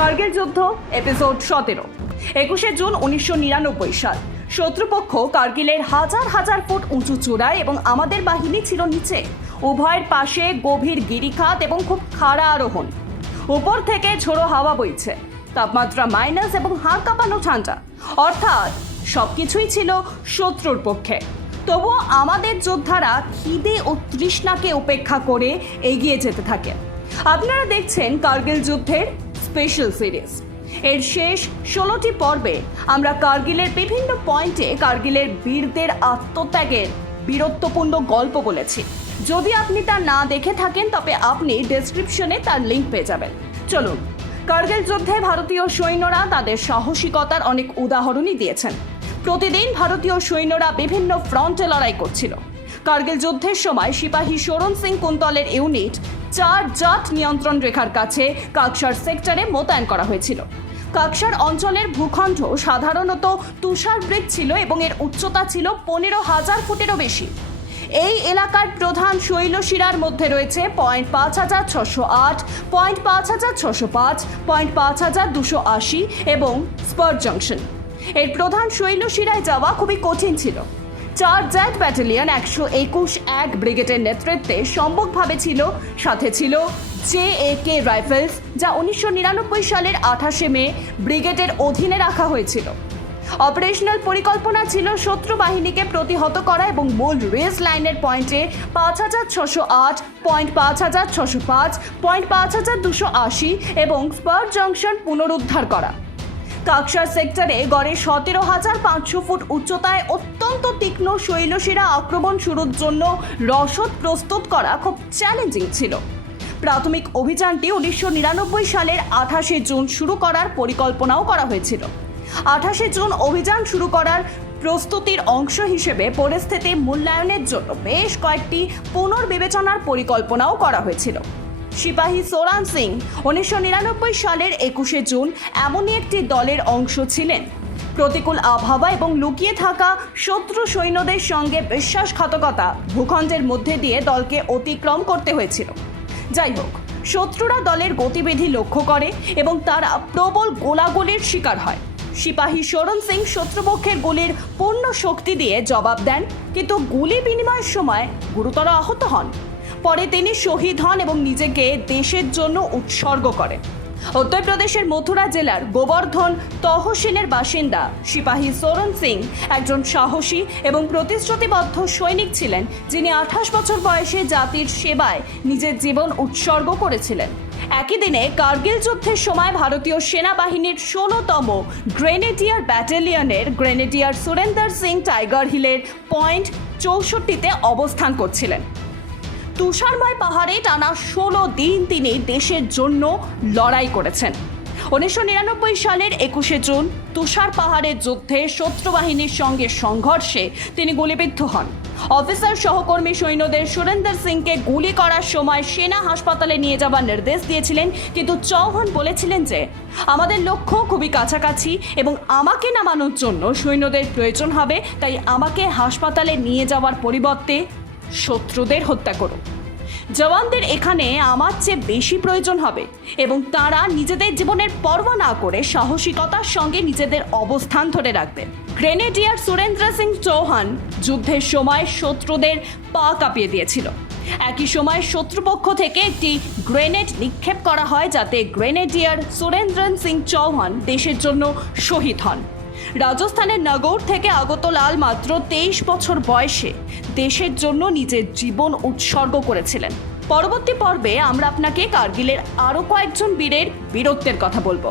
কার্গিল যুদ্ধ এপিসোড সতেরো। একুশে জুন উনিশশো নিরানব্বই সাল। শত্রুপক্ষ কার্গিলের হাজার হাজার ফুট উঁচু চূড়ায় এবং আমাদের বাহিনী ছিল নিচে। উভয়ের পাশে গভীর গিরিখাত এবং খুব খাড়া আরোহণ। উপর থেকে ঝোড়ো হাওয়া বইছে। তাপমাত্রা মাইনাস এবং হাড় কাঁপানো ঠান্ডা। অর্থাৎ সবকিছুই ছিল শত্রুর পক্ষে। তবুও আমাদের যোদ্ধারা খিদে ও তৃষ্ণাকে উপেক্ষা করে এগিয়ে যেতে থাকে। আপনারা দেখছেন কার্গিল যুদ্ধের স্পেশাল সিরিজ এর শেষ ষোলোটি পর্বে আমরা কার্গিলের বিভিন্ন পয়েন্টে কার্গিলের বীরদের আত্মত্যাগের বীরত্বপূর্ণ গল্প বলেছি। যদি আপনি তা না দেখে থাকেন, তবে আপনি ডেসক্রিপশনে তার লিঙ্ক পেয়ে যাবেন। চলুন। কার্গিল যুদ্ধে ভারতীয় সৈন্যরা তাদের সাহসিকতার অনেক উদাহরণই দিয়েছেন। প্রতিদিন ভারতীয় সৈন্যরা বিভিন্ন ফ্রন্টে লড়াই করছিল। কার্গিল যুদ্ধের সময় সিপাহী শরণ সিং কুন্তলের ইউনিট চার জাট নিয়ন্ত্রণ রেখার কাছে কাকসার সেক্টরে মোতায়েন করা হয়েছিল। কাকসার অঞ্চলের ভূখণ্ড সাধারণত তুষার তুষারবৃত ছিল এবং এর উচ্চতা ছিল পনেরো হাজার ফুটেরও বেশি। এই এলাকার প্রধান শৈলশিরার মধ্যে রয়েছে পয়েন্ট পাঁচ হাজার ছশো আট, পয়েন্ট পাঁচ হাজার ছশো পাঁচ, পয়েন্ট পাঁচ হাজার দুশো আশি এবং স্পার জংশন। এর প্রধান শৈলশিরায় যাওয়া খুবই কঠিন ছিল। চার জ্যাট ব্যাটালিয়ন একশো একুশ এক ব্রিগেডের নেতৃত্বে সম্ভবভাবে ছিল, সাথে ছিল জে এ কে রাইফেলস, যা উনিশশো নিরানব্বই সালের আঠাশে মে ব্রিগেডের অধীনে রাখা হয়েছিল। অপারেশনাল পরিকল্পনা ছিল শত্রু বাহিনীকে প্রতিহত করা এবং মূল রেস লাইনের পয়েন্টে পাঁচ হাজার ছশো আট, পয়েন্ট পাঁচ হাজার ছশো পাঁচ, পয়েন্ট পাঁচ হাজার দুশো আশি এবং স্পার জংশন পুনরুদ্ধার করা। কাকসার সেক্টরে গড়ে সতেরো হাজার পাঁচশো ফুট উচ্চতায় অত্যন্ত তীক্ষ্ণ শৈলশিরা আক্রমণ শুরুর জন্য রসদ প্রস্তুত করা খুব চ্যালেঞ্জিং ছিল। প্রাথমিক অভিযানটি উনিশশো নিরানব্বই সালের আঠাশে জুন শুরু করার পরিকল্পনাও করা হয়েছিল। আঠাশে জুন অভিযান শুরু করার প্রস্তুতির অংশ হিসেবে পরিস্থিতি মূল্যায়নের জন্য বেশ কয়েকটি পুনর্বিবেচনার পরিকল্পনাও করা হয়েছিল। সিপাহী সোরান সিং উনিশশো নিরানব্বই সালের একুশে জুন এমনই একটি দলের অংশ ছিলেন। প্রতিকূল আবহাওয়া এবং লুকিয়ে থাকা শত্রু সৈন্যদের সঙ্গে বিশ্বাসঘাতকতা ভূখণ্ডের মধ্যে দিয়ে দলকে অতিক্রম করতে হয়েছিল। যাই হোক, শত্রুরা দলের গতিবিধি লক্ষ্য করে এবং তারা প্রবল গোলাগুলির শিকার হয়। সিপাহী শরণ সিং শত্রুপক্ষের গুলির পূর্ণ শক্তি দিয়ে জবাব দেন, কিন্তু গুলি বিনিময়ের সময় গুরুতর আহত হন। পরে তিনি শহীদ হন এবং নিজেকে দেশের জন্য উৎসর্গ করেন। উত্তরপ্রদেশের মথুরা জেলার গোবর্ধন তহসিলের বাসিন্দা সিপাহী সোরণ সিং একজন সাহসী এবং প্রতিশ্রুতিবদ্ধ সৈনিক ছিলেন, যিনি আঠাশ বছর বয়সে জাতির সেবায় নিজের জীবন উৎসর্গ করেছিলেন। একই দিনে কার্গিল যুদ্ধের সময় ভারতীয় সেনাবাহিনীর ষোলোতম গ্রেনেডিয়ার ব্যাটালিয়নের গ্রেনেডিয়ার সুরেন্দর সিং টাইগার হিলের পয়েন্ট চৌষট্টিতে অবস্থান করছিলেন। তুষারময় পাহাড়ে টানা ষোলো দিন তিনি দেশের জন্য লড়াই করেছেন। উনিশশো নিরানব্বই সালের একুশে জুন তুষার পাহাড়ের যুদ্ধে শত্রু বাহিনীর সঙ্গে সংঘর্ষে তিনি গুলিবিদ্ধ হন। অফিসার সহকর্মী সৈন্যদের সুরেন্দর সিংকে গুলি করার সময় সেনা হাসপাতালে নিয়ে যাওয়ার নির্দেশ দিয়েছিলেন, কিন্তু চৌহান বলেছিলেন যে, আমাদের লক্ষ্য খুবই কাছাকাছি এবং আমাকে নামানোর জন্য সৈন্যদের প্রয়োজন হবে, তাই আমাকে হাসপাতালে নিয়ে যাওয়ার পরিবর্তে শত্রুদের হত্যা করুন জওয়ানদের এখানে আমার চেয়ে বেশি প্রয়োজন হবে এবং তারা নিজেদের জীবনের পরোয়া না করে সাহসিকতার সঙ্গে নিজেদের অবস্থান ধরে রাখবে। গ্রেনেডিয়ার সুরেন্দ্র সিং চৌহান যুদ্ধের সময় শত্রুদের পা কাঁপিয়ে দিয়েছিল। একই সময় শত্রুপক্ষ থেকে একটি গ্রেনেড নিক্ষেপ করা হয় যাতে গ্রেনেডিয়ার সুরেন্দ্রন সিং চৌহান দেশের জন্য শহীদ হন। রাজস্থানের নগর থেকে আগত লাল মাত্র তেইশ বছর বয়সে দেশের জন্য নিজের জীবন উৎসর্গ করেছিলেন। পরবর্তী পর্বে আমরা আপনাকে কার্গিলের আরও কয়েকজন বীরের বীরত্বের কথা বলব।